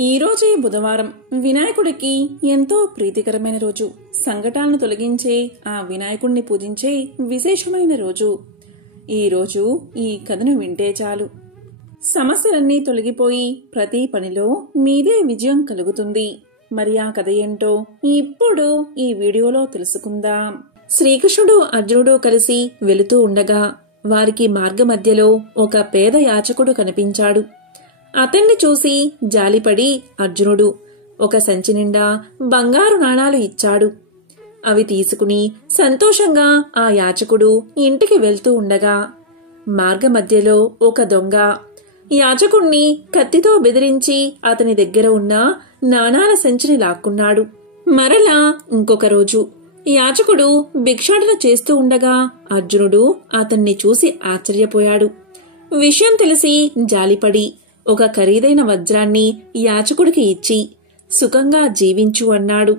ఈరోజే బుధవారం వినాయకుడికి ఎంతో ప్రీతికరమైన రోజు. సంకటాలను తొలగించే ఆ వినాయకుడిని పూజించే విశేషమైన రోజు. ఈరోజు ఈ కథను వింటే చాలు, సమస్యలన్నీ తొలగిపోయి ప్రతి పనిలో మీదే విజయం కలుగుతుంది. మరి ఆ కథ ఏంటో ఇప్పుడు ఈ వీడియోలో తెలుసుకుందాం. శ్రీకృష్ణుడు అర్జునుడు కలిసి వెళుతూ ఉండగా వారికి మార్గమధ్యలో ఒక పేద యాచకుడు కనిపించాడు. అతన్ని చూసి జాలిపడి అర్జునుడు ఒక సంచి నిండా బంగారు నాణాలు ఇచ్చాడు. అవి తీసుకుని సంతోషంగా ఆ యాచకుడు ఇంటికి వెళ్తూ ఉండగా మార్గమధ్యలో ఒక దొంగ యాచకుణ్ణి కత్తితో బెదిరించి అతని దగ్గర ఉన్న నాణాల సంచిని లాక్కున్నాడు. మరలా ఇంకొక రోజు యాచకుడు భిక్షాటన చేస్తూ ఉండగా అర్జునుడు అతన్ని చూసి ఆశ్చర్యపోయాడు. విషయం తెలిసి జాలిపడి ఒక ఖరీదైన వజ్రాన్ని యాచకుడికి ఇచ్చి సుఖంగా జీవించు అన్నాడు.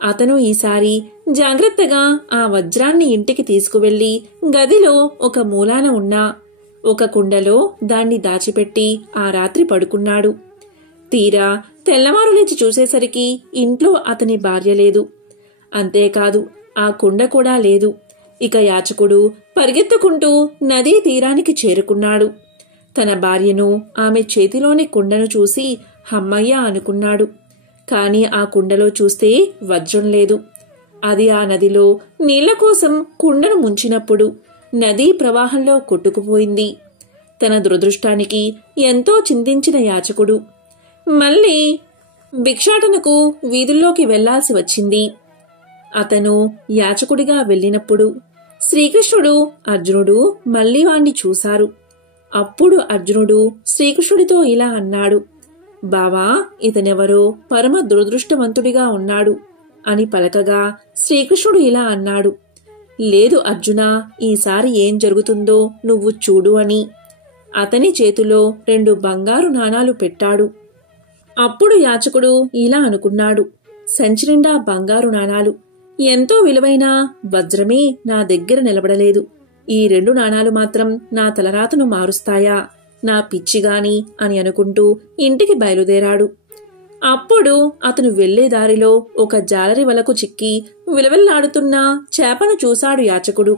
అతను ఈసారి జాగ్రత్తగా ఆ వజ్రాన్ని ఇంటికి తీసుకువెళ్లి గదిలో ఒక మూలాన ఉన్న ఒక కుండలో దాన్ని దాచిపెట్టి ఆ రాత్రి పడుకున్నాడు. తీరా తెల్లవారు లేచి చూసేసరికి ఇంట్లో అతని భార్య లేదు. అంతేకాదు ఆ కుండ కూడా లేదు. ఇక యాచకుడు పరిగెత్తుకుంటూ నదీ తీరానికి చేరుకున్నాడు. తన భార్యను, ఆమె చేతిలోని కుండను చూసి హమ్మయ్య అనుకున్నాడు. కాని ఆ కుండలో చూస్తే వజ్రం లేదు. అది ఆ నదిలో నీళ్ల కోసం కుండను ముంచినప్పుడు నదీ ప్రవాహంలో కొట్టుకుపోయింది. తన దురదృష్టానికి ఎంతో చింతించిన యాచకుడు మళ్లీ భిక్షాటనకు వీధుల్లోకి వెళ్లాల్సి వచ్చింది. అతను యాచకుడిగా వెళ్ళినప్పుడు శ్రీకృష్ణుడు, అర్జునుడు మళ్లీ వాణ్ణి చూశారు. అప్పుడు అర్జునుడు శ్రీకృష్ణుడితో ఇలా అన్నాడు, బావా, ఇతనెవరో పరమ దురదృష్టవంతుడిగా ఉన్నాడు అని పలకగా శ్రీకృష్ణుడు ఇలా అన్నాడు, లేదు అర్జునా, ఈసారి ఏం జరుగుతుందో నువ్వు చూడు అని అతని చేతిలో 2 బంగారు నాణాలు పెట్టాడు. అప్పుడు యాచకుడు ఇలా అనుకున్నాడు, సంచి నిండా బంగారు నాణాలు, ఎంతో విలువైన వజ్రమే నా దగ్గర నిలబడలేదు. ఈ 2 నాణాలు మాత్రం నా తలరాతను మారుస్తాయా, నా పిచ్చిగాని అని అనుకుంటూ ఇంటికి బయలుదేరాడు. అప్పుడు అతను వెళ్లే దారిలో ఒక జాలరి వలకు చిక్కి విలవిల్లాడుతున్న చేపను చూశాడు యాచకుడు.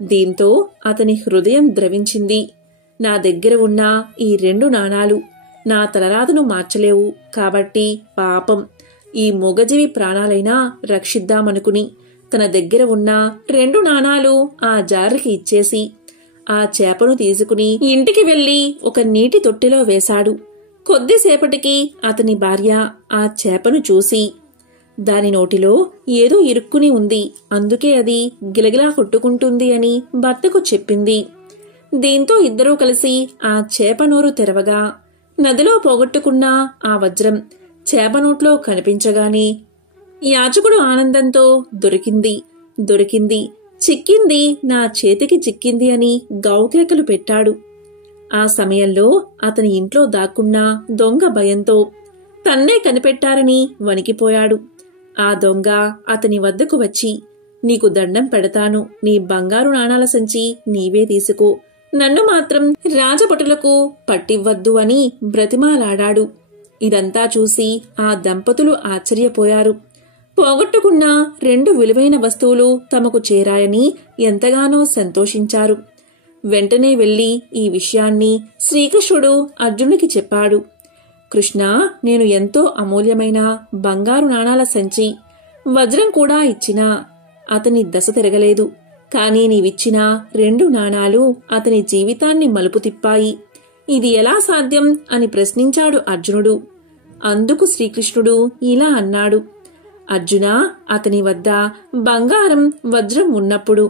దీంతో అతని హృదయం ద్రవించింది. నా దగ్గర ఉన్న ఈ 2 నాణాలు నా తలరాతను మార్చలేవు, కాబట్టి పాపం ఈ మూగజీవి ప్రాణాలైనా రక్షిద్దామనుకుని తన దగ్గర ఉన్న 2 నాణాలు ఆ జారికి ఇచ్చేసి ఆ చేపను తీసుకుని ఇంటికి వెళ్లి ఒక నీటి తొట్టెలో వేశాడు. కొద్దిసేపటికి అతని భార్య ఆ చేపను చూసి, దాని నోటిలో ఏదో ఇరుక్కుని ఉంది, అందుకే అది గిలగిలా కొట్టుకుంటుంది అని భర్తకు చెప్పింది. దీంతో ఇద్దరూ కలిసి ఆ చేప నోరు తెరవగా నదిలో పోగొట్టుకున్న ఆ వజ్రం చేప నోట్లో కనిపించగానే యాచకుడు ఆనందంతో దొరికింది, చిక్కింది, నా చేతికి చిక్కింది అని గావుకేకలు పెట్టాడు. ఆ సమయంలో అతని ఇంట్లో దాక్కున్న దొంగ భయంతో తన్నే కనిపెట్టారని వణికిపోయాడు. ఆ దొంగ అతని వద్దకు వచ్చి, నీకు దండం పెడతాను, నీ బంగారు నాణాల సంచి నీవే తీసుకో, నన్ను మాత్రం రాజభటులకు పట్టివ్వద్దు అని బ్రతిమాలాడాడు. ఇదంతా చూసి ఆ దంపతులు ఆశ్చర్యపోయారు. పోగొట్టుకున్న 2 విలువైన వస్తువులు తమకు చేరాయని ఎంతగానో సంతోషించారు. వెంటనే వెళ్లి ఈ విషయాన్ని శ్రీకృష్ణుడు అర్జునుడికి చెప్పాడు. కృష్ణ, నేను ఎంతో అమూల్యమైన బంగారు నాణాల సంచి, వజ్రం కూడా ఇచ్చినా అతని దశ తిరగలేదు. కాని నీవిచ్చిన 2 నాణాలు అతని జీవితాన్ని మలుపు తిప్పాయి. ఇది ఎలా సాధ్యం అని ప్రశ్నించాడు అర్జునుడు. అందుకు శ్రీకృష్ణుడు ఇలా అన్నాడు, అర్జునా, అతని వద్ద బంగారం, వజ్రం ఉన్నప్పుడు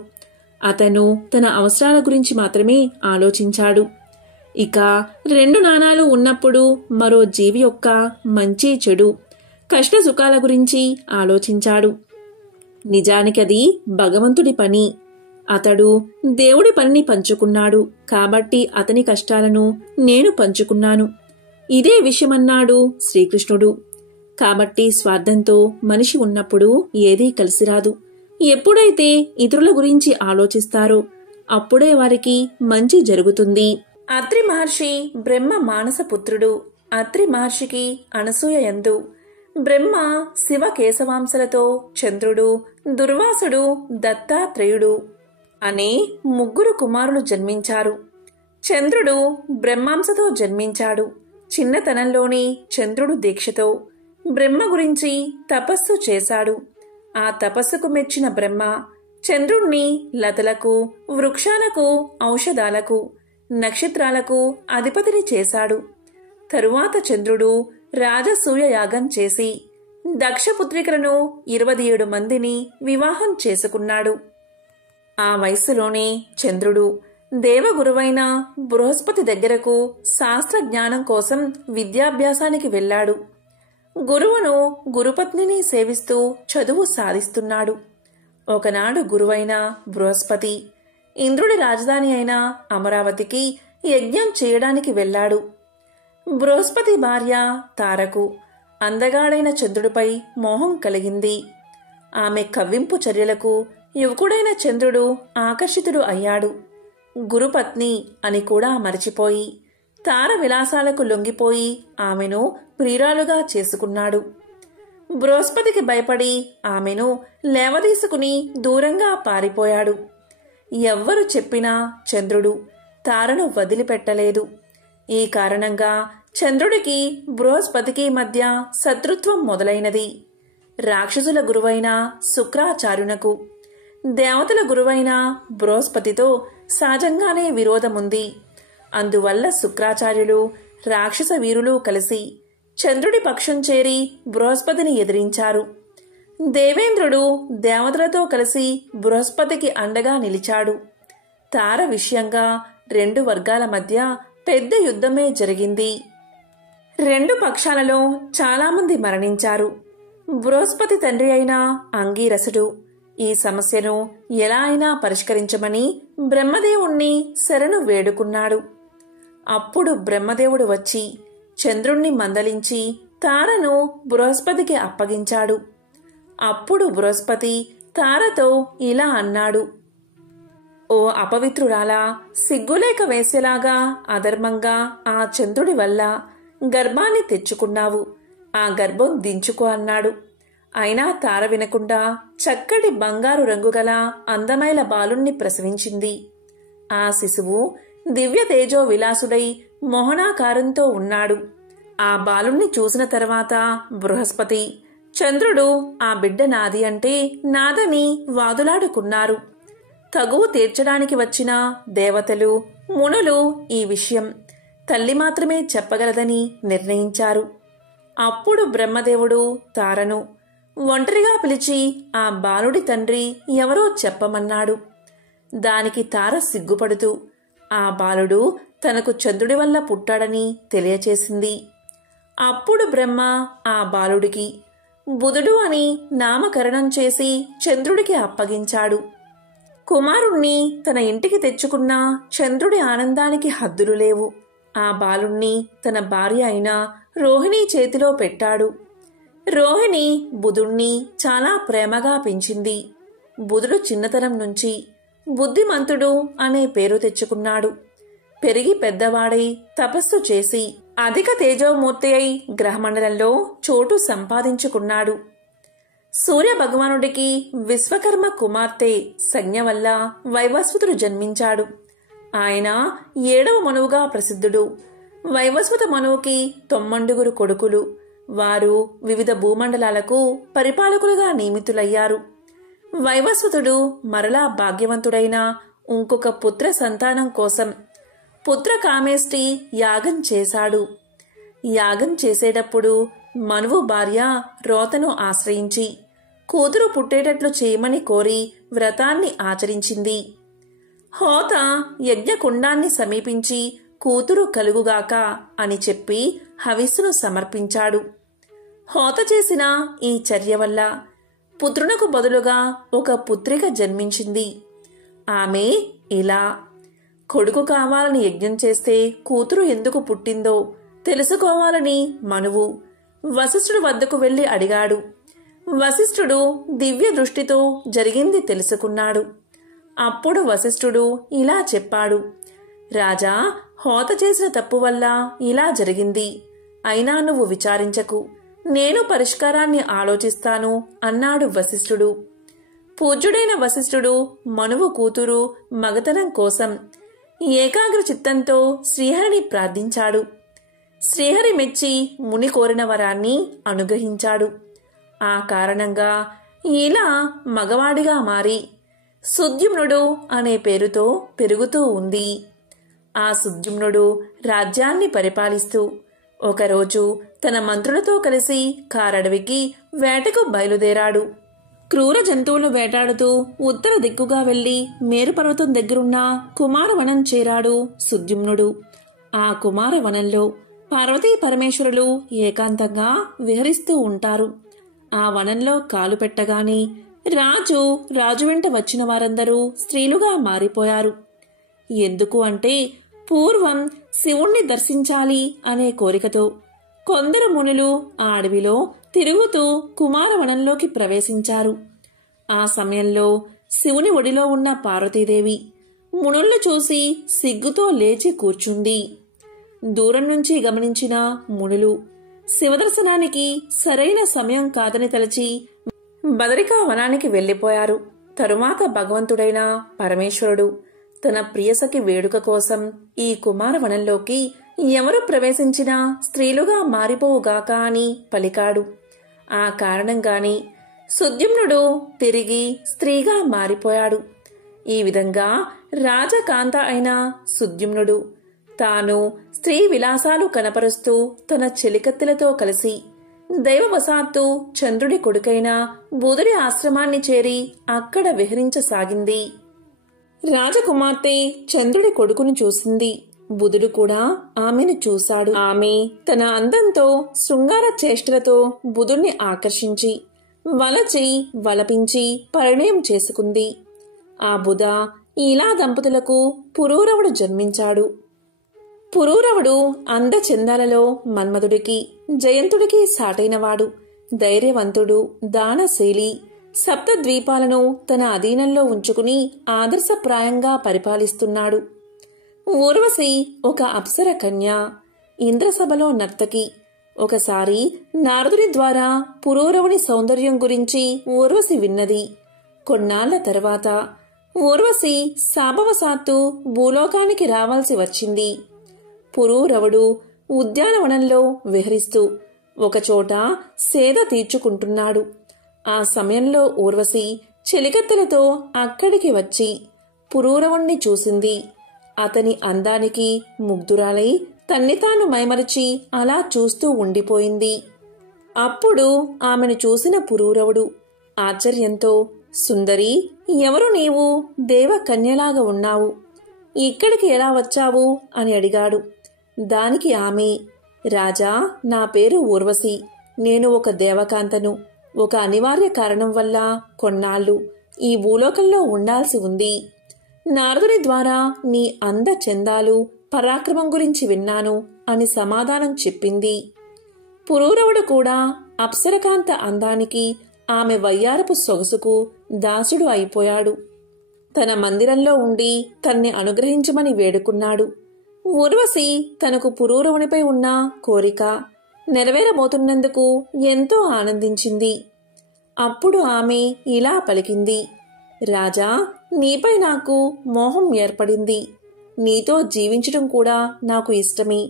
అతను తన అవసరాల గురించి మాత్రమే ఆలోచించాడు. ఇక 2 నాణాలు ఉన్నప్పుడు మరో జీవి యొక్క మంచి చెడు, కష్ట సుఖాల గురించి ఆలోచించాడు. నిజానికది భగవంతుడి పని. అతడు దేవుడి పనిని పంచుకున్నాడు, కాబట్టి అతని కష్టాలను నేను పంచుకున్నాను. ఇదే విషయమన్నాడు శ్రీకృష్ణుడు. కాబట్టి స్వార్థంతో మనిషి ఉన్నప్పుడు ఏదీ కలిసిరాదు. ఎప్పుడైతే ఇతరుల గురించి ఆలోచిస్తారో అప్పుడే వారికి మంచి జరుగుతుంది. అత్రి మహర్షి బ్రహ్మ మానస పుత్రుడు. అత్రి మహర్షికి అనసూయ యందు, బ్రహ్మ శివ కేశవాంశలతో చంద్రుడు, దుర్వాసుడు, దత్తాత్రేయుడు అనే 3 కుమారులు జన్మించారు. చంద్రుడు బ్రహ్మాంశతో జన్మించాడు. చిన్నతనంలోనే చంద్రుడు దీక్షతో బ్రహ్మ గురించి తపస్సు చేశాడు. ఆ తపస్సుకు మెచ్చిన బ్రహ్మ చంద్రుణ్ణి లతలకు, వృక్షాలకు, ఔషధాలకు, నక్షత్రాలకు అధిపతిని చేశాడు. తరువాత చంద్రుడు రాజసూయ యాగం చేసి దక్షపుత్రికలను 27 మందిని వివాహం చేసుకున్నాడు. ఆ వయస్సులోనే చంద్రుడు దేవగురువైన బృహస్పతి దగ్గరకు శాస్త్ర జ్ఞానం కోసం విద్యాభ్యాసానికి వెళ్ళాడు. గురువును, గురుపత్నిని సేవిస్తూ చదువు సాధిస్తున్నాడు. ఒకనాడు గురువైన బృహస్పతి ఇంద్రుడి రాజధాని అయిన అమరావతికి యజ్ఞం చేయడానికి వెళ్ళాడు. బృహస్పతి భార్య తారకు అందగాడైన చంద్రుడిపై మోహం కలిగింది. ఆమె కవ్వింపు చర్యలకు యువకుడైన చంద్రుడు ఆకర్షితుడు అయ్యాడు. గురుపత్ని అని కూడా మరచిపోయి తార విలాసాలకు లొంగిపోయి ఆమెను ప్రియురాలుగా చేసుకున్నాడు. బృహస్పతికి భయపడి ఆమెను లేవదీసుకుని దూరంగా పారిపోయాడు. ఎవ్వరు చెప్పినా చంద్రుడు తారను వదిలిపెట్టలేదు. ఈ కారణంగా చంద్రుడికి బృహస్పతికి మధ్య శత్రుత్వం మొదలైనది. రాక్షసుల గురువైన శుక్రాచార్యునకు దేవతల గురువైన బృహస్పతితో సహజంగానే విరోధముంది. అందువల్ల శుక్రాచార్యులు, రాక్షస వీరులు కలిసి చంద్రుడి పక్షం చేరి బృహస్పతిని ఎదిరించారు. దేవేంద్రుడు దేవతలతో కలిసి బృహస్పతికి అండగా నిలిచాడు. తార విషయంగా 2 వర్గాల మధ్య పెద్ద యుద్ధమే జరిగింది. 2 పక్షాలలో చాలామంది మరణించారు. బృహస్పతి తండ్రి అయిన అంగీరసుడు ఈ సమస్యను ఎలా అయినా పరిష్కరించమని బ్రహ్మదేవుణ్ణి శరణు వేడుకున్నాడు. అప్పుడు బ్రహ్మదేవుడు వచ్చి చంద్రుణ్ణి మందలించి తారను బృహస్పతికి అప్పగించాడు. అప్పుడు బృహస్పతి తారతో ఇలా అన్నాడు: ఓ అపవిత్రురాలా, సిగ్గులేక వేసేలాగా అధర్మంగా ఆ చంద్రుడి వల్ల గర్భాన్ని తెచ్చుకున్నావు. ఆ గర్భం దించుకో అన్నాడు. అయినా తార వినకుండా చక్కటి బంగారు రంగుగల అందమైన బాలుణ్ణి ప్రసవించింది. ఆ శిశువు దివ్య తేజో విలాసుడై మోహనాకారంతో ఉన్నాడు. ఆ బాలుణ్ణి చూసిన తర్వాత బృహస్పతి, చంద్రుడు ఆ బిడ్డ నాది అంటే నాదని వాదులాడుకున్నారు. తగువు తీర్చడానికి వచ్చిన దేవతలు, మునులు ఈ విషయం తల్లి మాత్రమే చెప్పగలదని నిర్ణయించారు. అప్పుడు బ్రహ్మదేవుడు తారను ఒంటరిగా పిలిచి ఆ బాలుడి తండ్రి ఎవరో చెప్పమన్నాడు. దానికి తార సిగ్గుపడుతూ ఆ బాలుడు తనకు చంద్రుడి వల్ల పుట్టాడని తెలియచేసింది. అప్పుడు బ్రహ్మ ఆ బాలుడికి బుధుడు అని నామకరణం చేసి చంద్రుడికి అప్పగించాడు. కుమారుణ్ణి తన ఇంటికి తెచ్చుకున్న చంద్రుడి ఆనందానికి హద్దులు లేవు. ఆ బాలుణ్ణి తన భార్య అయిన రోహిణి చేతిలో పెట్టాడు. రోహిణి బుధుణ్ణి చాలా ప్రేమగా పెంచింది. బుధుడు చిన్నతనం నుంచి బుద్ధిమంతుడు అనే పేరు తెచ్చుకున్నాడు. పెరిగి పెద్దవాడై తపస్సు చేసి అధిక తేజోమూర్తి అయి గ్రహమండలంలో చోటు సంపాదించుకున్నాడు. సూర్య భగవానుడికి విశ్వకర్మ కుమార్తె సంజ్ఞ వల్ల వైవస్వతుడు జన్మించాడు. ఆయన 7వ మనువుగా ప్రసిద్ధుడు. వైవస్వత మనువుకి 9 కొడుకులు. వారు వివిధ భూమండలాలకు పరిపాలకులుగా నియమితులయ్యారు. వైవస్వతుడు మరలా భాగ్యవంతుడైన ఇంకొక పుత్ర సంతానం కోసం పుత్ర కామేష్టి యాగం చేశాడు. యాగం చేసేటప్పుడు మనువు భార్య రోతను ఆశ్రయించి కూతురు పుట్టేటట్లు చేయమని కోరి వ్రతాన్ని ఆచరించింది. హోత యజ్ఞకుండాన్ని సమీపించి కూతురు కలుగుగాక అని చెప్పి హవిస్సును సమర్పించాడు. హోత చేసిన ఈ చర్య వల్ల పుత్రునకు బదులుగా ఒక పుత్రిక జన్మించింది. ఆమె ఇలా: కొడుకు కావాలని యజ్ఞం చేస్తే కూతురు ఎందుకు పుట్టిందో తెలుసుకోవాలని మనువు వశిష్ఠుడి వద్దకు వెళ్లి అడిగాడు. వశిష్ఠుడు దివ్య దృష్టితో జరిగింది తెలుసుకున్నాడు. అప్పుడు వశిష్ఠుడు ఇలా చెప్పాడు: రాజా, హోత చేసిన తప్పు వల్ల ఇలా జరిగింది. అయినా నువ్వు విచారించకు, నేను పరిష్కారాన్ని ఆలోచిస్తాను అన్నాడు వశిష్ఠుడు. పూజ్యుడైన వశిష్ఠుడు మనువు కూతురు మగతనం కోసం ఏకాగ్ర చిత్తంతో శ్రీహరిని ప్రార్థించాడు. శ్రీహరి మెచ్చి ముని కోరిన వరాన్ని అనుగ్రహించాడు. ఆ కారణంగా ఇలా మగవాడిగా మారి సుద్యుమ్నుడు అనే పేరుతో పెరుగుతూ ఉంది. ఆ సుద్యుమ్నుడు రాజ్యాన్ని పరిపాలిస్తూ ఒకరోజు తన మంత్రులతో కలిసి కారడవికి వేటకు బయలుదేరాడు. క్రూర జంతువులు వేటాడుతూ ఉత్తర దిక్కుగా వెళ్లి మేరుపర్వతం దగ్గరున్న కుమారవనం చేరాడు సుద్యుమ్నుడు. ఆ కుమారవనంలో పార్వతీ పరమేశ్వరులు ఏకాంతంగా విహరిస్తూ ఉంటారు. ఆ వనంలో కాలు పెట్టగానే రాజు వెంట వచ్చిన వారందరూ స్త్రీలుగా మారిపోయారు. ఎందుకు అంటే పూర్వం శివుణ్ణి దర్శించాలి అనే కోరికతో కొందరు మునులు ఆ అడవిలో తిరుగుతూ కుమారవనంలోకి ప్రవేశించారు. ఆ సమయంలో శివుని ఒడిలో ఉన్న పార్వతీదేవి మునుల్ని చూసి సిగ్గుతో లేచి కూర్చుంది. దూరం నుంచి గమనించిన మునులు శివదర్శనానికి సరైన సమయం కాదని తలచి బదరికా వనానికి వెళ్లిపోయారు. తరువాత భగవంతుడైన పరమేశ్వరుడు తన ప్రియసఖి వేడుక కోసం ఈ కుమారవనంలోకి ఎవరు ప్రవేశించినా స్త్రీలుగా మారిపోవుగాక అని పలికాడు. ఆ కారణంగాని సుద్యుమ్నుడు తిరిగి స్త్రీగా మారిపోయాడు. ఈ విధంగా రాజకాంత అయిన సుద్యుమ్నుడు తాను స్త్రీ విలాసాలు కనపరుస్తూ తన చెలికత్తెలతో కలిసి దైవవశాత్తు చంద్రుడి కొడుకైన బుధుడి ఆశ్రమాన్ని చేరి అక్కడ విహరించసాగింది. రాజకుమార్తె చంద్రుడి కొడుకును చూసింది. బుధుడు కూడా ఆమెను చూశాడు. ఆమె తన అందంతో శృంగార చేష్టలతో బుధుణ్ణి ఆకర్షించి వలపించి పరిణయం చేసుకుంది. ఆ బుధ ఇలా దంపతులకు పురూరవుడు జన్మించాడు. పురూరవుడు అందచందాలలో మన్మధుడికి జయంతుడికి సాటైనవాడు. ధైర్యవంతుడు, దానశీలి, సప్తద్వీపాలను తన అధీనంలో ఉంచుకుని ఆదర్శప్రాయంగా పరిపాలిస్తున్నాడు. ఊర్వశి ఒక అప్సర కన్య, ఇంద్రసభలో నర్తకి. ఒకసారి నారదుని ద్వారా పురూరవుని సౌందర్యం గురించి ఊర్వశి విన్నది. కొన్నాళ్ల తర్వాత ఊర్వశి శాపవశాత్తు భూలోకానికి రావాల్సి వచ్చింది. పురూరవుడు ఉద్యానవనంలో విహరిస్తూ ఒకచోట సేద తీర్చుకుంటున్నాడు. ఆ సమయంలో ఊర్వశి చెలికత్తెలతో అక్కడికి వచ్చి పురూరవుణ్ణి చూసింది. అతని అందానికి ముగ్ధురాలై తన్ని తాను మైమరిచి అలా చూస్తూ ఉండిపోయింది. అప్పుడు ఆమెను చూసిన పురూరవుడు ఆశ్చర్యంతో, సుందరి, ఎవరు నీవు? దేవకన్యలాగా ఉన్నావు. ఇక్కడికి ఎలా వచ్చావు అని అడిగాడు. దానికి ఆమె, రాజా, నా పేరు ఊర్వశి. నేను ఒక దేవకాంతను. ఒక అనివార్య కారణం వల్ల కొన్నాళ్లు ఈ భూలోకంలో ఉండాల్సి ఉంది. నారదుని ద్వారా నీ అంద చందాలు, పరాక్రమం గురించి విన్నాను అని సమాధానం చెప్పింది. పురూరవుడు కూడా అప్సరకాంత అందానికి, ఆమె వయ్యారపు సొగసుకు దాసుడు అయిపోయాడు. తన మందిరంలో ఉండి తన్ని అనుగ్రహించమని వేడుకున్నాడు. ఊర్వశి తనకు పురూరవునిపై ఉన్న కోరిక నెరవేరబోతున్నందుకు ఎంతో ఆనందించింది. అప్పుడు ఆమె ఇలా పలికింది, రాజా, నీపై నాకు మోహం ఏర్పడింది. నీతో జీవించడం కూడా నాకు ఇష్టమే.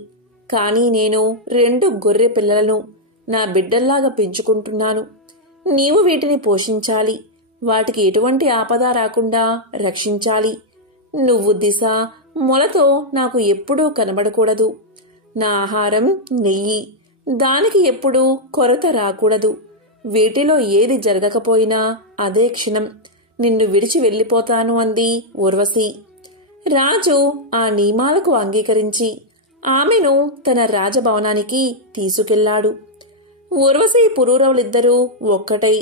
కానీ నేను 2 గొర్రె పిల్లలను నా బిడ్డల్లాగా పెంచుకుంటున్నాను. నీవు వీటిని పోషించాలి. వాటికి ఎటువంటి ఆపద రాకుండా రక్షించాలి. నువ్వు దిశ మొలతో నాకు ఎప్పుడూ కనబడకూడదు. నా ఆహారం నెయ్యి, దానికి ఎప్పుడూ కొరత రాకూడదు. వీటిలో ఏది జరగకపోయినా అదే క్షణం నిన్ను విడిచి వెళ్లిపోతాను అంది ఊర్వశి. రాజు ఆ నియమాలకు అంగీకరించి ఆమెను తన రాజభవనానికి తీసుకెళ్లాడు. ఊర్వశి పురూరవులిద్దరూ ఒక్కటై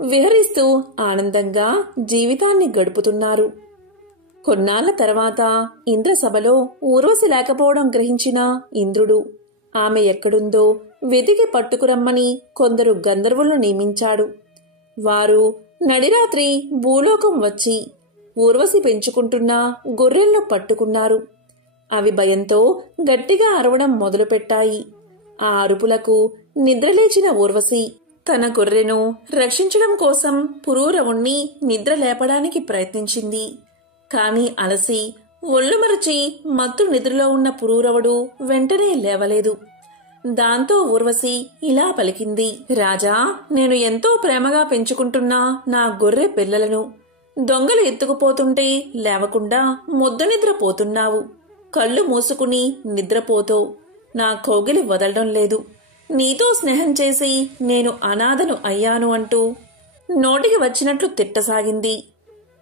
విహరిస్తూ ఆనందంగా జీవితాన్ని గడుపుతున్నారు. కొన్నాళ్ల తర్వాత ఇంద్రసభలో ఊర్వశి లేకపోవడం గ్రహించిన ఇంద్రుడు ఆమె ఎక్కడుందో వెతికి పట్టుకురమ్మని కొందరు గంధర్వులను నియమించాడు. వారు నడిరాత్రి భూలోకం వచ్చి ఊర్వశి పెంచుకుంటున్న గొర్రెలను పట్టుకున్నారు. అవి భయంతో గట్టిగా అరవడం మొదలుపెట్టాయి. ఆ అరుపులకు నిద్రలేచిన ఊర్వశి తన గొర్రెను రక్షించడం కోసం పురూరవుణ్ణి నిద్ర లేపడానికి ప్రయత్నించింది. కాని అలసి ఒళ్ళు మరచి మత్తు నిద్రలో ఉన్న పురూరవుడు వెంటనే లేవలేదు. దాంతో ఊర్వశి ఇలా పలికింది, రాజా, నేను ఎంతో ప్రేమగా పెంచుకుంటున్నా నా గొర్రె పిల్లలను దొంగలు ఎత్తుకుపోతుంటే లేవకుండా మొద్దు నిద్రపోతున్నావు. కళ్ళు మూసుకుని నిద్రపోతో నా కౌగిలి వదలడం లేదు. నీతో స్నేహం చేసి నేను అనాథను అయ్యాను అంటూ నోటికి వచ్చినట్లు తిట్టసాగింది.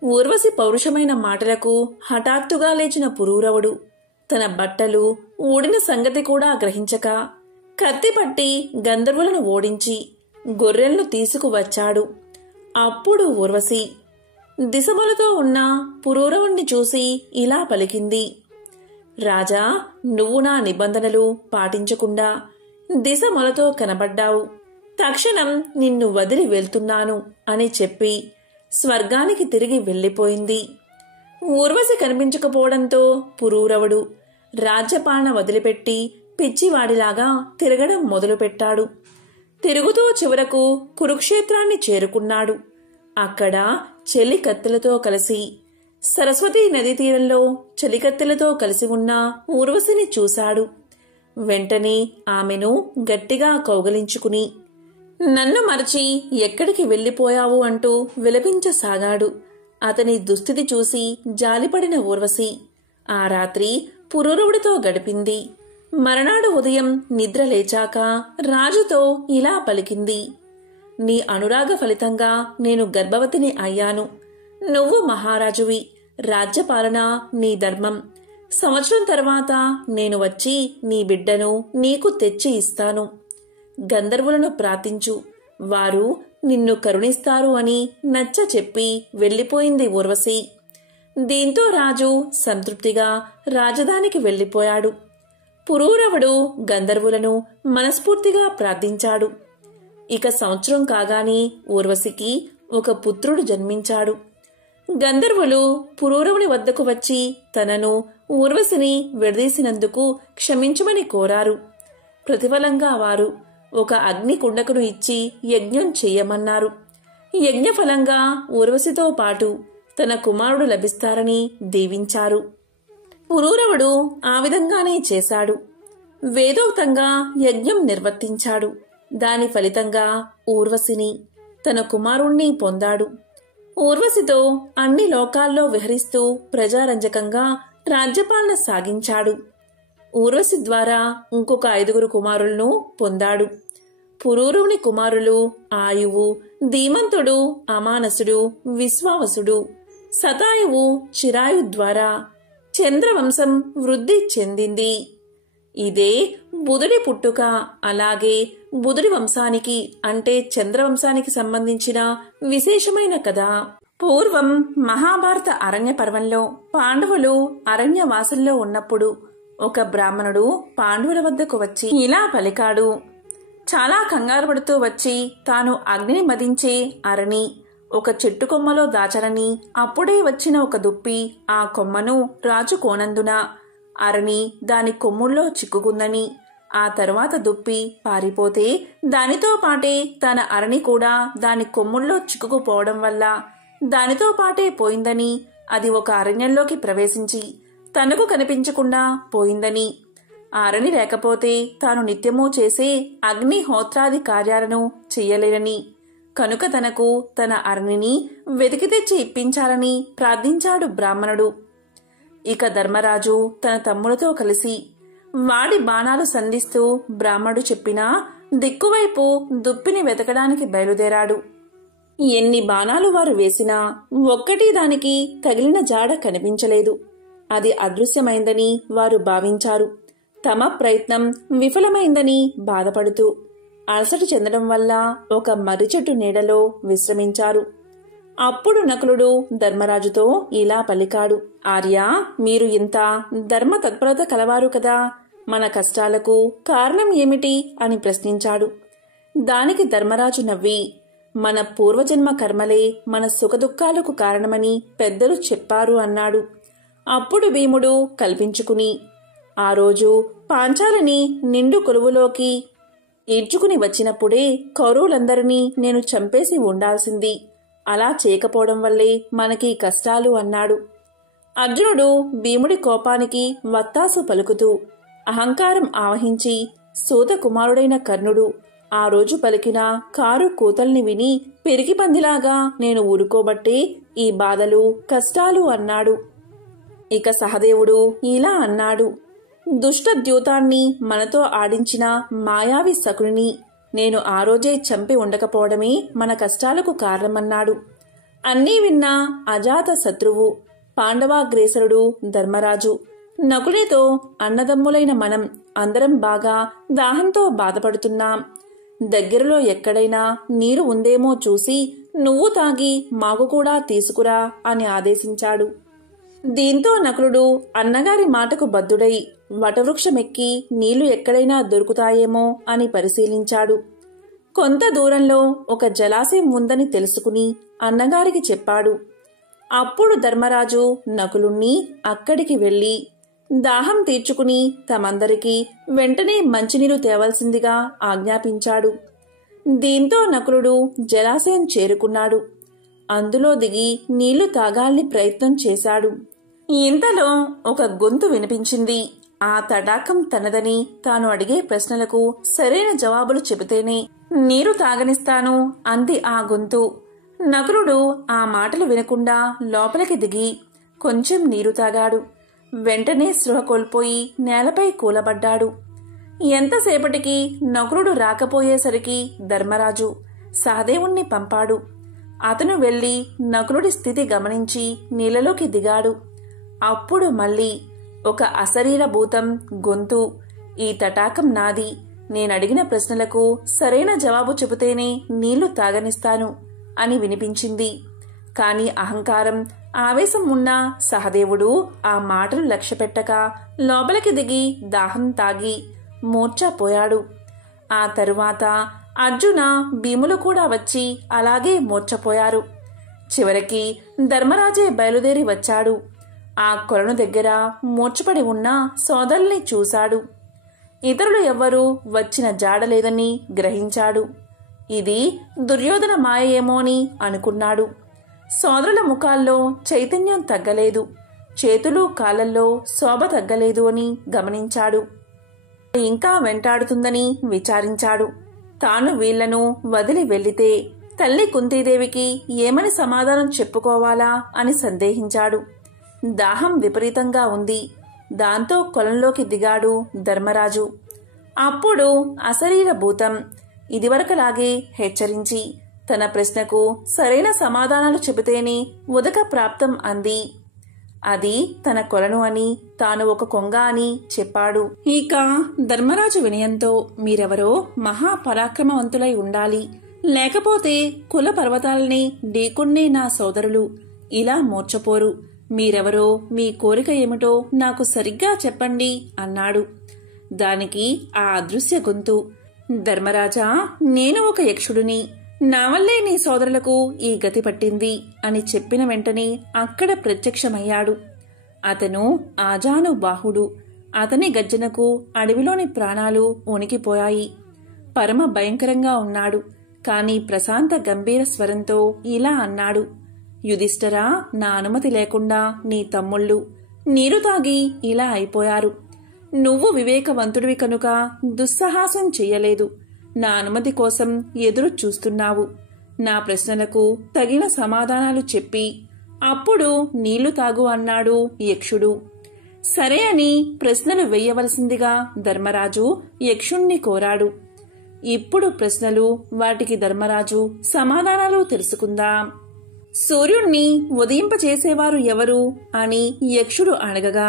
ఊర్వశి పౌరుషమైన మాటలకు హఠాత్తుగా లేచిన పురూరవుడు తన బట్టలు ఊడిన సంగతి కూడా గ్రహించక కత్తిపట్టి గంధర్వులను ఓడించి గొర్రెలను తీసుకువచ్చాడు. అప్పుడు ఊర్వశి దిశమలతో ఉన్న పురూరవుణ్ణి చూసి ఇలా పలికింది, రాజా, నువ్వు నా నిబంధనలు పాటించకుండా దిశమలతో కనబడ్డావు. తక్షణం నిన్ను వదిలి వెళ్తున్నాను అని చెప్పి స్వర్గానికి తిరిగి వెళ్లిపోయింది. ఊర్వశి కనిపించకపోవడంతో పురూరవుడు రాజ్యపాలన వదిలిపెట్టి పిచ్చివాడిలాగా తిరగడం మొదలుపెట్టాడు. తిరుగుతూ చివరకు కురుక్షేత్రాన్ని చేరుకున్నాడు. అక్కడ చెలికత్తెలతో కలిసి సరస్వతీ నదీ తీరంలో చెలికత్తెలతో కలిసి ఉన్న ఊర్వశిని చూశాడు. వెంటనే ఆమెను గట్టిగా కౌగలించుకుని నన్ను మరచి ఎక్కడికి వెళ్లిపోయావు అంటూ విలపించసాగాడు. అతని దుస్థితి చూసి జాలిపడిన ఊర్వశి ఆ రాత్రి పురూరవుడితో గడిపింది. మరునాడు ఉదయం నిద్ర లేచాక రాజుతో ఇలా పలికింది, నీ అనురాగ ఫలితంగా నేను గర్భవతిని అయ్యాను. నువ్వు మహారాజువి. రాజ్యపాలన నీ ధర్మం. సంవత్సరం తర్వాత నేను వచ్చి నీ బిడ్డను నీకు తెచ్చి ఇస్తాను. గంధర్వులను ప్రార్థించు, వారు నిన్ను కరుణిస్తారు అని నచ్చ చెప్పి వెళ్లిపోయింది ఊర్వశి. దీంతో రాజు సంతృప్తిగా రాజధానికి వెళ్లిపోయాడు. పురూరవుడు గంధర్వులను మనస్ఫూర్తిగా ప్రార్థించాడు. ఇక సంవత్సరం కాగానే ఊర్వశికి ఒక పుత్రుడు జన్మించాడు. గంధర్వులు పురూరవుని వద్దకు వచ్చి తనను ఊర్వశిని విడదీసినందుకు క్షమించమని కోరారు. ప్రతిఫలంగా వారు ఒక అగ్ని కుండకును ఇచ్చి యజ్ఞం చెయ్యమన్నారు. యజ్ఞఫలంగా ఊర్వశితో పాటు తన కుమారుడు లభిస్తారని దీవించారు. పురూరవుడు ఆ విధంగానే చేశాడు. వేదోక్తంగా యజ్ఞం నిర్వర్తించాడు. దాని ఫలితంగా ఊర్వశిని తన కుమారుణ్ణి పొందాడు. ఊర్వశితో అన్ని లోకాల్లో విహరిస్తూ ప్రజారంజకంగా రాజ్యపాలన సాగించాడు. ఊర్వశి ద్వారా ఇంకొక 5 కుమారులను పొందాడు. పురూరవుని కుమారులు ఆయువు, ధీమంతుడు, అమానసుడు, విశ్వావసుడు, శతాయువు, చిరాయు ద్వారా చంద్రవంశం వృద్ధి చెందింది. ఇదే బుధుడి పుట్టుక. అలాగే బుధుడి వంశానికి అంటే చంద్రవంశానికి సంబంధించిన విశేషమైన కథ. పూర్వం మహాభారత అరణ్య పర్వంలో పాండవులు అరణ్యవాసంలో ఉన్నప్పుడు ఒక బ్రాహ్మణుడు పాండవుల వద్దకు వచ్చి ఇలా పలికాడు. చాలా కంగారు పడుతూ వచ్చి తాను అగ్నిని మదించే అరణి ఒక చెట్టు కొమ్మలో దాచరని, అప్పుడే వచ్చిన ఒక దుప్పి ఆ కొమ్మను రాజు కోనందున అరణి దాని కొమ్ముల్లో చిక్కుకుందని, ఆ తరువాత దుప్పి పారిపోతే దానితో పాటే తన అరణి కూడా దాని కొమ్ముల్లో చిక్కుకుపోవడం వల్ల దానితో పాటే పోయిందని, అది ఒక అరణ్యంలోకి ప్రవేశించి తనకు కనిపించకుండా పోయిందని, ఆ అరణి లేకపోతే తాను నిత్యమూ చేసే అగ్నిహోత్రాది కార్యాలను చెయ్యలేనని, కనుక తనకు తన అరణిని వెతికి తెచ్చి ఇప్పించాలని ప్రార్థించాడు బ్రాహ్మణుడు. ఇక ధర్మరాజు తన తమ్ములతో కలిసి వాడి బాణాలు సంధిస్తూ బ్రాహ్మణుడు చెప్పిన దిక్కువైపు దుప్పిని వెతకడానికి బయలుదేరాడు. ఎన్ని బాణాలు వారు వేసినా ఒక్కటి దానికి తగిలిన జాడ కనిపించలేదు. అది అదృశ్యమైందని వారు భావించారు. తమ ప్రయత్నం విఫలమైందని బాధపడుతూ అలసట చెందడం వల్ల ఒక మర్రి చెట్టు నీడలో విశ్రమించారు. అప్పుడు నకులుడు ధర్మరాజుతో ఇలా పలికాడు. ఆర్యా, మీరు ఇంత ధర్మ తత్పరత కలవారు కదా, మన కష్టాలకు కారణం ఏమిటి అని ప్రశ్నించాడు. దానికి ధర్మరాజు నవ్వి, మన పూర్వజన్మ కర్మలే మన సుఖదుఖాలకు కారణమని పెద్దలు చెప్పారు అన్నాడు. అప్పుడు భీముడు కల్పించుకుని, ఆ రోజు పాంచాలిని నిండు కొలువులోకి ఈడ్చుకుని వచ్చినప్పుడే కౌరవులందరినీ నేను చంపేసి ఉండాల్సింది. అలా చేయకపోవడం వల్లే మనకి కష్టాలు అన్నాడు. అర్జునుడు భీముడి కోపానికి వత్తాసు పలుకుతూ అహంకారం ఆవహించి సూత కుమారుడైన కర్ణుడు ఆ రోజు పలికిన కారు కూతల్ని విని పెరిగి పందిలాగా నేను ఊరుకోబట్టే ఈ బాధలు కష్టాలు అన్నాడు. ఇక సహదేవుడు ఇలా అన్నాడు. దుష్ట ద్యూతాన్ని మనతో ఆడించిన మాయావి శకుని నేను ఆ రోజే చంపి ఉండకపోవడమే మన కష్టాలకు కారణమన్నాడు. అన్నీ విన్న అజాత శత్రువు పాండవాగ్రేసరుడు ధర్మరాజు నకునితో అన్నదమ్ములైన మనం అందరం బాగా దాహంతో బాధపడుతున్నాం. దగ్గరలో ఎక్కడైనా నీరు ఉందేమో చూసి నువ్వు తాగి మాకు కూడా తీసుకురా అని ఆదేశించాడు. దీంతో నకులుడు అన్నగారి మాటకు బద్ధుడై వటవృక్షమెక్కి నీళ్లు ఎక్కడైనా దొరుకుతాయేమో అని పరిశీలించాడు. కొంత దూరంలో ఒక జలాశయం ఉందని తెలుసుకుని అన్నగారికి చెప్పాడు. అప్పుడు ధర్మరాజు నకులుణ్ణి అక్కడికి వెళ్లి దాహం తీర్చుకుని తమందరికీ వెంటనే మంచినీరు తేవలసిందిగా ఆజ్ఞాపించాడు. దీంతో నకులుడు జలాశయం చేరుకున్నాడు. అందులో దిగి నీళ్లు తాగాలని ప్రయత్నం చేశాడు. ఇంతలో ఒక గొంతు వినిపించింది. ఆ తడాకం తనదని, తాను అడిగే ప్రశ్నలకు సరైన జవాబులు చెబితేనే నీరు తాగనిస్తాను అంది ఆ గొంతు. నకులుడు ఆ మాటలు వినకుండా లోపలికి దిగి కొంచెం నీరు తాగాడు. వెంటనే స్పృహ కోల్పోయి నేలపై కూలబడ్డాడు. ఎంతసేపటికి నకులుడు రాకపోయేసరికి ధర్మరాజు సహదేవుణ్ణి పంపాడు. అతను వెళ్లి నకులుడి స్థితి గమనించి నీళ్లలోకి దిగాడు. అప్పుడు మళ్ళీ ఒక అశరీర భూతం గొంతు, ఈ తటాకం నాది, నేనడిగిన ప్రశ్నలకు సరైన జవాబు చెబితేనే నీళ్లు తాగనిస్తాను అని వినిపించింది. కాని అహంకారం ఆవేశం ఉన్న సహదేవుడు ఆ మాటలు లక్ష్యపెట్టక లోపలికి దిగి దాహం తాగి మూర్ఛపోయాడు. ఆ తరువాత అర్జున భీములు కూడా వచ్చి అలాగే మూర్ఛపోయారు. చివరికి ధర్మరాజే బయలుదేరి వచ్చాడు. ఆ కొలను దగ్గర మూర్ఛపడి ఉన్న సోదరుల్ని చూశాడు. ఇతరులు ఎవ్వరూ వచ్చిన జాడలేదని గ్రహించాడు. ఇది దుర్యోధన మాయేమోని అనుకున్నాడు. సోదరుల ముఖాల్లో చైతన్యం తగ్గలేదు, చేతులు కాళ్లల్లో శోభ తగ్గలేదు అని గమనించాడు. ఇంకా వెంటాడుతుందని విచారించాడు. తాను వీళ్లను వదిలి వెళ్లితే తల్లి కుంతీదేవికి ఏమని సమాధానం చెప్పుకోవాలా అని సందేహించాడు. దాహం విపరీతంగా ఉంది. దాంతో కొలంలోకి దిగాడు ధర్మరాజు. అప్పుడు అశరీర భూతం ఇదివరకలాగే హెచ్చరించి తన ప్రశ్నకు సరైన సమాధానాలు చెబితేనే ఉదక ప్రాప్తం అంది. అది తన కొలను అని, తాను ఒక కొంగ అని చెప్పాడు. ఇక ధర్మరాజు వినయంతో మీరెవరో మహాపరాక్రమవంతులై ఉండాలి, లేకపోతే కుల పర్వతాలని ఢీకొన్నే నా సోదరులు ఇలా మూర్ఛపోరు. మీరెవరో, మీ కోరిక ఏమిటో నాకు సరిగ్గా చెప్పండి అన్నాడు. దానికి ఆ అదృశ్య గొంతు, ధర్మరాజా, నేను ఒక యక్షుడిని, నా వల్లే నీ సోదరులకు ఈ గతి పట్టింది అని చెప్పిన వెంటనే అక్కడ ప్రత్యక్షమయ్యాడు. అతను ఆజానుబాహుడు. అతని గర్జనకు అడవిలోని ప్రాణాలు వణికిపోయాయి. పరమ భయంకరంగా ఉన్నాడు. కాని ప్రశాంత గంభీర స్వరంతో ఇలా అన్నాడు. యుధిష్ఠిరా, నా అనుమతి లేకుండా నీ తమ్ముళ్ళు నీరు తాగి ఇలా అయిపోయారు. నువ్వు వివేకవంతుడివి కనుక దుస్సాహసం చెయ్యలేదు. నా అనుమతి కోసం ఎదురు చూస్తున్నావు. నా ప్రశ్నలకు తగిన సమాధానాలు చెప్పి అప్పుడు నీళ్లు తాగు అన్నాడు యక్షుడు. సరే అని ప్రశ్నలు వెయ్యవలసిందిగా ధర్మరాజు యక్షుణ్ణి కోరాడు. ఇప్పుడు ప్రశ్నలు, వాటికి ధర్మరాజు సమాధానాలు తెలుసుకుందాం. సూర్యుణ్ణి ఉదయింపచేసేవారు ఎవరు అని యక్షుడు అడగగా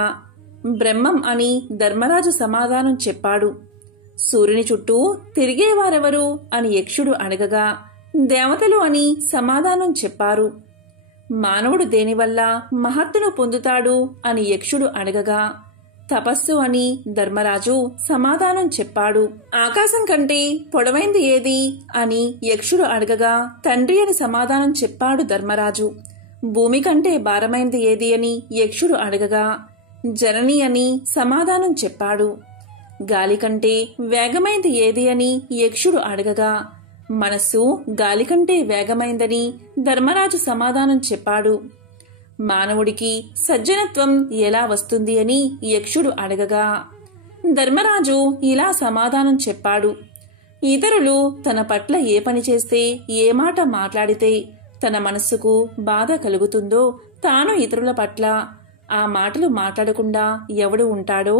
బ్రహ్మం అని ధర్మరాజు సమాధానం చెప్పాడు. సూర్యుని చుట్టూ తిరిగేవారెవరు అని యక్షుడు అడగగా దేవతలు అని సమాధానం చెప్పారు. మానవుడు దేనివల్ల మహత్తును పొందుతాడు అని యక్షుడు అడగగా తపస్సు అని ధర్మరాజు సమాధానం చెప్పాడు. ఆకాశం కంటే పొడవైంది ఏది అని యక్షుడు అడగగా తండ్రి అని సమాధానం చెప్పాడు ధర్మరాజు. భూమి కంటే భారమైంది ఏది అని యక్షుడు అడగగా జనని అని సమాధానం చెప్పాడు. గాలి కంటే వేగమైంది ఏది అని యక్షుడు అడగగా మనస్సు గాలి కంటే వేగమైందని ధర్మరాజు సమాధానం చెప్పాడు. మానవుడికి సజ్జనత్వం ఎలా వస్తుంది అని యక్షుడు అడగగా ధర్మరాజు ఇలా సమాధానం చెప్పాడు. ఇతరులు తన పట్ల ఏ పని చేస్తే, ఏ మాట మాట్లాడితే తన మనస్సుకు బాధ కలుగుతుందో తాను ఇతరుల పట్ల ఆ మాటలు మాట్లాడకుండా ఎవడు ఉంటాడో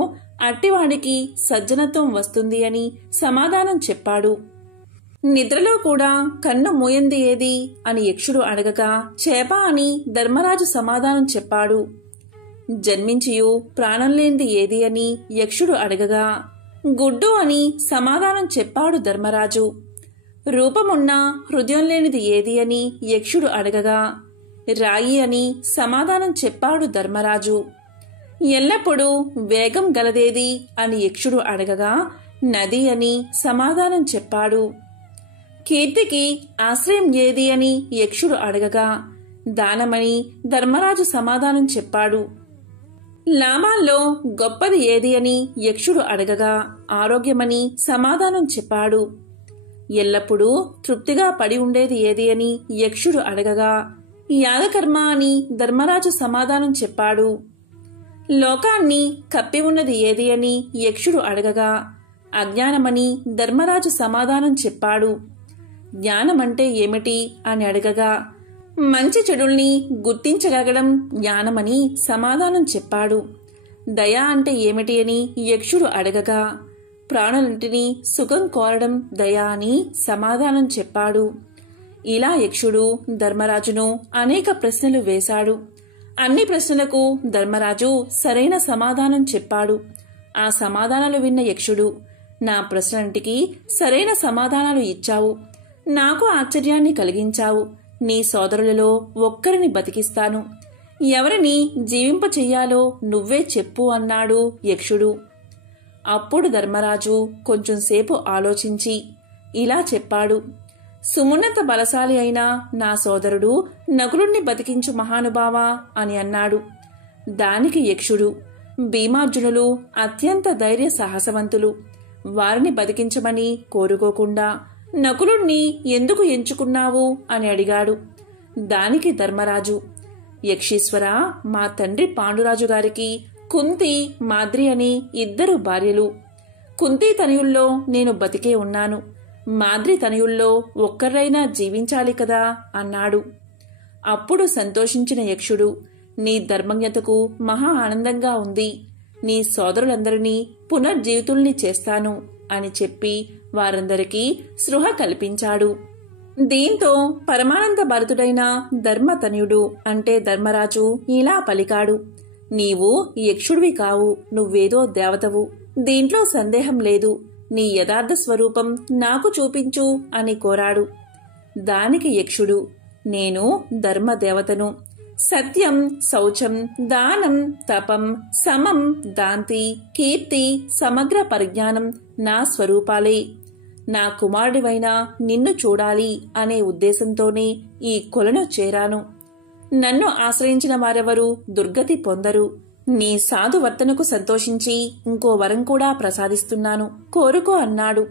అట్టివాడికి సజ్జనత్వం వస్తుంది అని సమాధానం చెప్పాడు. నిద్రలో కూడా కన్ను మూయంది ఏది అని యక్షుడు అడగగా చేప అని ధర్మరాజు సమాధానం చెప్పాడు. జన్మించియు ప్రాణం లేనిది ఏది అని యక్షుడు అడగగా గుడ్డు అని సమాధానం చెప్పాడు ధర్మరాజు. రూపమున్నా హృదయం లేనిది ఏది అని యక్షుడు అడగగా రాయి అని సమాధానం చెప్పాడు ధర్మరాజు. ఎల్లప్పుడూ వేగం గలదేది అని యక్షుడు అడగగా నది అని సమాధానం చెప్పాడు. కీర్తికి ఆశ్రయం ఏది అని యక్షుడు అడగగా దానమని ధర్మరాజు సమాధానం చెప్పాడు. లాభాల్లో గొప్పది ఏది అని యక్షుడు అడగగా ఆరోగ్యమని సమాధానం చెప్పాడు. ఎల్లప్పుడూ తృప్తిగా పడి ఉండేది ఏది అని యక్షుడు అడగగా యాగకర్మ అని ధర్మరాజు సమాధానం చెప్పాడు. లోకాన్ని కప్పి ఉన్నది ఏది అని యక్షుడు అడగగా అజ్ఞానమని ధర్మరాజు సమాధానం చెప్పాడు. జ్ఞానమంటే ఏమిటి అని అడగగా మంచి చెడుల్ని గుర్తించగలగడం జ్ఞానమని సమాధానం చెప్పాడు. దయ అంటే ఏమిటి అని యక్షుడు అడగగా ప్రాణులంటిని సుఖం కోరడం దయ అని సమాధానం చెప్పాడు. ఇలా యక్షుడు ధర్మరాజును అనేక ప్రశ్నలు వేశాడు. అన్ని ప్రశ్నలకు ధర్మరాజు సరైన సమాధానం చెప్పాడు. ఆ సమాధానాలు విన్న యక్షుడు నా ప్రశ్నలంటికి సరైన సమాధానాలు ఇచ్చావు, నాకు ఆశ్చర్యాన్ని కలిగించావు. నీ సోదరులలో ఒక్కరిని బతికిస్తాను, ఎవరిని జీవింపచెయ్యాలో నువ్వే చెప్పు అన్నాడు యక్షుడు. అప్పుడు ధర్మరాజు కొంచెంసేపు ఆలోచించి ఇలా చెప్పాడు. సుమున్నత బలశాలి అయిన నా సోదరుడు నకులుణ్ణి బతికించు మహానుభావా అని అన్నాడు. దానికి యక్షుడు భీమార్జునులు అత్యంత ధైర్య సాహసవంతులు, వారిని బతికించమని కోరుకోకుండా నకులుణ్ణి ఎందుకు ఎంచుకున్నావు అని అడిగాడు. దానికి ధర్మరాజు యక్షీశ్వర, మా తండ్రి పాండురాజు గారికి కుంతి, మాద్రి అని 2 భార్యలు. కుంతి తనయుల్లో నేను బతికే ఉన్నాను, మాద్రి తనయుల్లో ఒక్కరైనా జీవించాలి కదా అన్నాడు. అప్పుడు సంతోషించిన యక్షుడు నీ ధర్మజ్ఞతకు మహా ఆనందంగా ఉంది, నీ సోదరులందరినీ పునర్జీవితుల్ని చేస్తాను అని చెప్పి వారందరికీ స్పృహ కల్పించాడు. దీంతో పరమానంద భరితుడైన ధర్మతనయుడు అంటే ధర్మరాజు ఇలా పలికాడు. నీవు యక్షుడివి కావు, నువ్వేదో దేవతవు, దీంట్లో సందేహం లేదు. నీ యథార్థ స్వరూపం నాకు చూపించు అని కోరాడు. దానికి యక్షుడు నేను ధర్మదేవతను, సత్యం, శౌచం, దానం, తపం, సమం, దాంతి, కీర్తి, సమగ్ర పరిజ్ఞానం నా స్వరూపాలే. నా కుమారుడివైన నిన్ను చూడాలి అనే ఉద్దేశంతోనే ఈ కొలను చేరాను. నన్ను ఆశ్రయించిన వారెవరూ దుర్గతి పొందరు. నీ సాధువర్తనకు సంతోషించి ఇంకో వరం కూడా ప్రసాదిస్తున్నాను, కోరుకో అన్నాడు.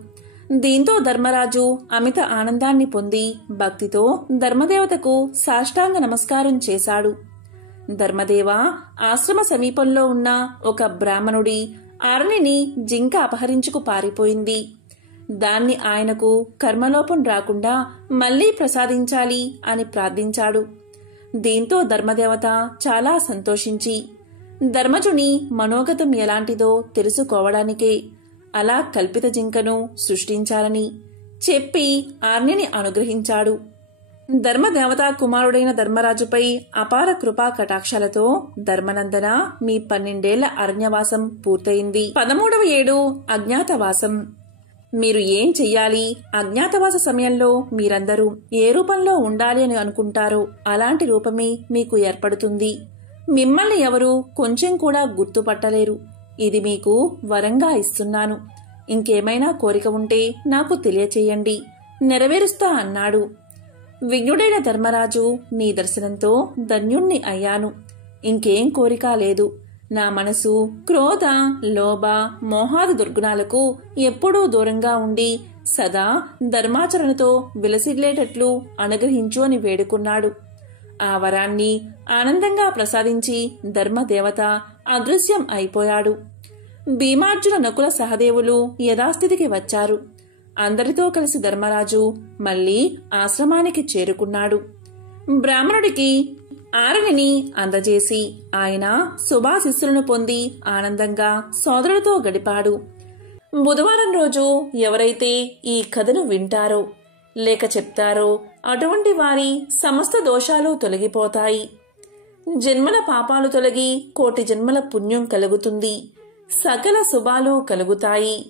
దీంతో ధర్మరాజు అమిత ఆనందాన్ని పొంది భక్తితో ధర్మదేవతకు సాష్టాంగ నమస్కారం చేశాడు. ధర్మదేవ, ఆశ్రమ సమీపంలో ఉన్న ఒక బ్రాహ్మణుడి అరణిని జింక అపహరించుకు పారిపోయింది. దాన్ని ఆయనకు కర్మలోపం రాకుండా మళ్లీ ప్రసాదించాలి అని ప్రార్థించాడు. దీంతో ధర్మదేవత చాలా సంతోషించి ధర్మజుని మనోగతం ఎలాంటిదో తెలుసుకోవడానికే అలా కల్పిత జింకను సృష్టించాలని చెప్పి ఆర్నిని అనుగ్రహించాడు. ధర్మదేవతా కుమారుడైన ధర్మరాజుపై అపార కృపా కటాక్షాలతో ధర్మనందన మీ 12 ఏళ్ల అరణ్యవాసం పూర్తయింది. 13వ ఏడు అజ్ఞాతవాసం. మీరు ఏం చెయ్యాలి? అజ్ఞాతవాస సమయంలో మీరందరూ ఏ రూపంలో ఉండాలి అని అనుకుంటారో అలాంటి రూపమే మీకు ఏర్పడుతుంది. మిమ్మల్ని ఎవరూ కొంచెం కూడా గుర్తుపట్టలేరు. ఇది మీకు వరంగా ఇస్తున్నాను. ఇంకేమైనా కోరిక ఉంటే నాకు తెలియచేయండి, నెరవేరుస్తా అన్నాడు. విఘ్నుడైన ధర్మరాజు నీ దర్శనంతో ధన్యుణ్ణి అయ్యాను. ఇంకేం కోరిక లేదు. నా మనసు క్రోధ, లోభ, మోహాది దుర్గుణాలకు ఎప్పుడూ దూరంగా ఉండి సదా ధర్మాచరణతో విలసిల్లేటట్లు అనుగ్రహించు అని వేడుకున్నాడు. ఆ వరాన్ని ఆనందంగా ప్రసాదించి ధర్మదేవత అదృశ్యం అయిపోయాడు. భీమార్జున, నకుల, సహదేవులు యథాస్థితికి వచ్చారు. అందరితో కలిసి ధర్మరాజు మళ్లీ ఆశ్రమానికి చేరుకున్నాడు. బ్రాహ్మణుడికి ఆరనిని అందజేసి ఆయన శుభాశిస్సులను పొంది ఆనందంగా సోదరుడితో గడిపాడు. బుధవారం రోజు ఎవరైతే ఈ కథను వింటారో లేక చెప్తారో అటువంటి వారి సమస్త దోషాలు తొలగిపోతాయి. జన్మల పాపాలు తొలగి కోటి జన్మల పుణ్యం కలుగుతుంది. సకల శుభాలు కలుగుతాయి.